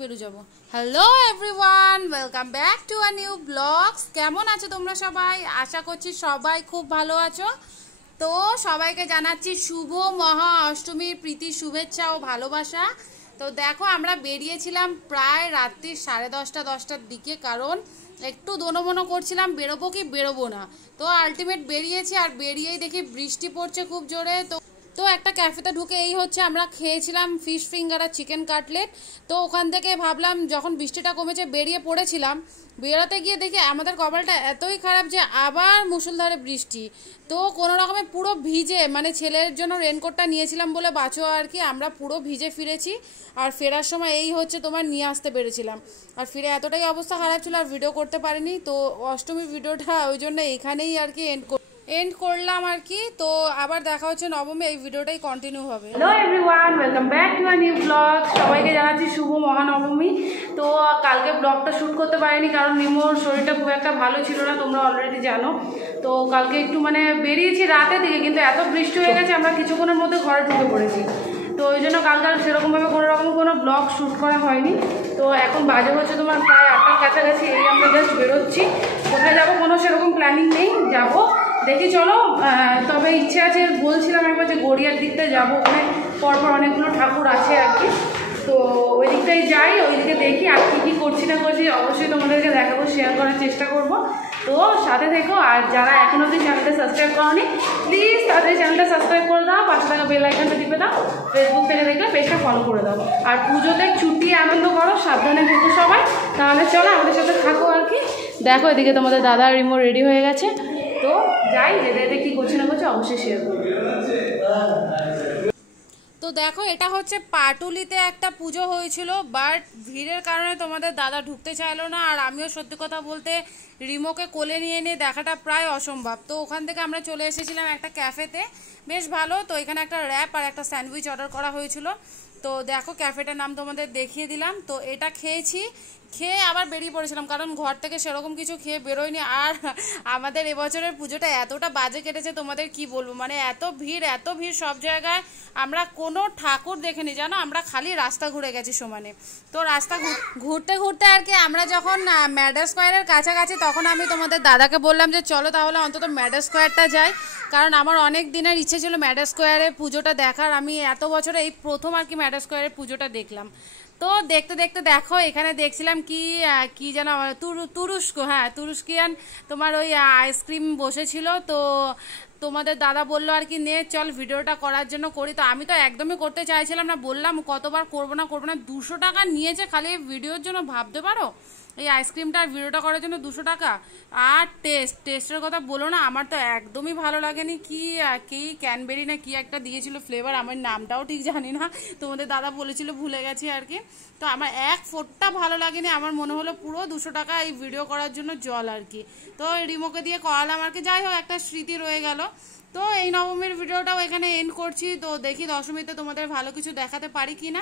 বেরো যাব। Hello everyone, welcome back to a new vlogs. কেমন আছো তোমরা সবাই? আশা করছি সবাই খুব ভালো আছো। তো সবাইকে জানাচ্ছি শুভ মহা অষ্টমীর প্রীতি শুভেচ্ছা ও ভালোবাসা। তো দেখো আমরা বেরিয়েছিলাম প্রায় রাত্রি 10:30-10টার দিকে, কারণ একটু দোনোমনো করছিলাম বেরোবো কি বেরোবো না। তো আলটিমেট বেরিয়েছি, আর বেরিয়েই দেখি বৃষ্টি পড়ছে খুব জোরে। তো একটা ক্যাফেতে ঢুকে এই হচ্ছে আমরা খেয়েছিলাম ফিশ ফিঙ্গার আর চিকেন কাটলেট। তো ওখান থেকে ভাবলাম যখন বৃষ্টিটা কমেছে বেরিয়ে পড়েছিলাম, বেরোতে গিয়ে দেখি আমাদের কপালটা এতই খারাপ যে আবার মুষলধারে বৃষ্টি। তো কোনো রকমে পুরো ভিজে, মানে ছেলের জন্য রেনকোটটা নিয়েছিলাম বলে বাঁচো আর কি, আমরা পুরো ভিজে ফিরেছি। আর ফেরার সময় এই হচ্ছে তোমার নিয়ে আসতে পেরেছিলাম, আর ফিরে এতটাই অবস্থা খারাপ ছিল আর ভিডিও করতে পারিনি। তো অষ্টমীর ভিডিওটা ওই জন্য এখানেই আর কি এন্ড করলাম আর কি। তো আবার দেখা হচ্ছে নবমী, এই ভিডিওটাই কন্টিনিউ হবে। Hello everyone, welcome back to a new blog. সবাইকে জানাচ্ছি শুভ মহানবমী। তো কালকে ব্লগটা শ্যুট করতে পারিনি কারণ নিমোর শরীরটা খুব একটা ভালো ছিল না, তোমরা অলরেডি জানো। তো কালকে একটু মানে বেরিয়েছি রাতের দিকে, কিন্তু এত বৃষ্টি হয়ে গেছে আমরা কিছুক্ষণের মধ্যে ঘরে ঢুকে পড়েছি। তো ওই জন্য কালকে সেরকমভাবে কোনো ব্লগ শ্যুট করা হয়নি। তো এখন বাজে হচ্ছে তোমার প্রায় 8টার কাছাকাছি। এই আমরা জাস্ট বেরোচ্ছি, কোথায় যাবো কোনো সেরকম প্ল্যানিং নেই, যাবো দেখি চলো। তবে ইচ্ছে আছে, বলছিলাম একবার যে গড়িয়ার দিকটা যাবো, ওখানে পরপর অনেকগুলো ঠাকুর আছে আর কি। তো ওই দিকটাই যাই, ওইদিকে দেখি আর কী করছি না করছি অবশ্যই তোমাদেরকে দেখাবো, শেয়ার করার চেষ্টা করব। তো সাথে থেকো, আর যারা এখন অবধি চ্যানেলটা সাবস্ক্রাইব করোনি প্লিজ তাদের চ্যানেলটা সাবস্ক্রাইব করে দাও, 5 টাকা বেল আইকনটা টিপে দাও, ফেসবুক থেকে দেখলে পেজটা ফলো করে দাও। আর পুজোতে ছুটি আনন্দ করো, সাবধানে থেকো সবাই। তাহলে চলো আমাদের সাথে থাকো আর কি। দেখো এদিকে তোমাদের দাদা রিমো রেডি হয়ে গেছে। তো যাই, যেতে যেতে কী করছি না করছি অবশ্যই শেয়ার করবো। তো দেখো এটা হচ্ছে পাটুলিতে একটা পুজো হয়েছিল, বাট ভিড়ের কারণে তোমাদের দাদা ঢুকতে চাইলো না, আর আমিও সত্যি কথা বলতে রিমোকে কোলে নিয়ে নিয়ে দেখাটা প্রায় অসম্ভব। তো ওখান থেকে আমরা চলে এসেছিলাম একটা ক্যাফেতে, বেশ ভালো। তো এখানে একটা র্যাপ আর একটা স্যান্ডউইচ অর্ডার করা হয়েছিল। তো দেখো ক্যাফেটার নাম তোমাদের দেখিয়ে দিলাম। তো এটা খেয়েছি, খেয়ে আবার বেরিয়ে পড়েছিলাম কারণ ঘর থেকে সেরকম কিছু খেয়ে বেরোয়নি। আর আমাদের এবছরের পুজোটা এতটা বাজে কেটেছে তোমাদের কি বলবো, মানে এত ভিড় সব জায়গায়। আমরা কোনো ঠাকুর দেখিনি জানো, আমরা খালি রাস্তা ঘুরে গেছি সমানে। তো রাস্তা ঘুরতে ঘুরতে আর কি আমরা যখন ম্যাডার স্কোয়ারের কাছাকাছি, তখন আমি তোমাদের দাদাকে বললাম যে চলো তাহলে অন্তত ম্যাডার স্কোয়ারটা যাই, কারণ আমার অনেক দিনের ইচ্ছে ছিল ম্যাডার স্কোয়ারের পুজোটা দেখার। আমি এত বছরে এই প্রথম আর কি ম্যাডার স্কোয়ারের পুজোটা দেখলাম। তো দেখতে দেখতে দেখো এখানে দেখছিলাম কি যেন তুরস্ক, হ্যাঁ তুরস্কিয়ান তোমার ওই আইসক্রিম বসেছিল। তো তোমাদের দাদা বললো আর কি নে চল ভিডিওটা করার জন্য করি। তো আমি তো একদমই করতে চাইছিলাম না, বললাম কতবার করবো না 200 টাকা নিয়েছে খালি ভিডিওর জন্য, ভাবতে পারো এই আইসক্রিমটার ভিডিওটা করার জন্য 200 টাকা। আর টেস্টের কথা বলো না, আমার তো একদমই ভালো লাগেনি। কি ক্যানবেরি না কি একটা দিয়েছিল ফ্লেভার, আমার নামটাও ঠিক জানি না, তোমাদের দাদা বলেছিল ভুলে গেছি আর কি। তো আমার এক ফোঁটা ভালো লাগেনি, আমার মনে হলো পুরো 200 টাকা এই ভিডিও করার জন্য জল আর কি। তো রিমোকে দিয়ে করালাম আর কি, যাই হোক একটা স্মৃতি রয়ে গেল। তো এই নবমীর ভিডিওটাও এখানে এন্ড করছি। তো দেখি দশমীতে তোমাদের ভালো কিছু দেখাতে পারি কি না।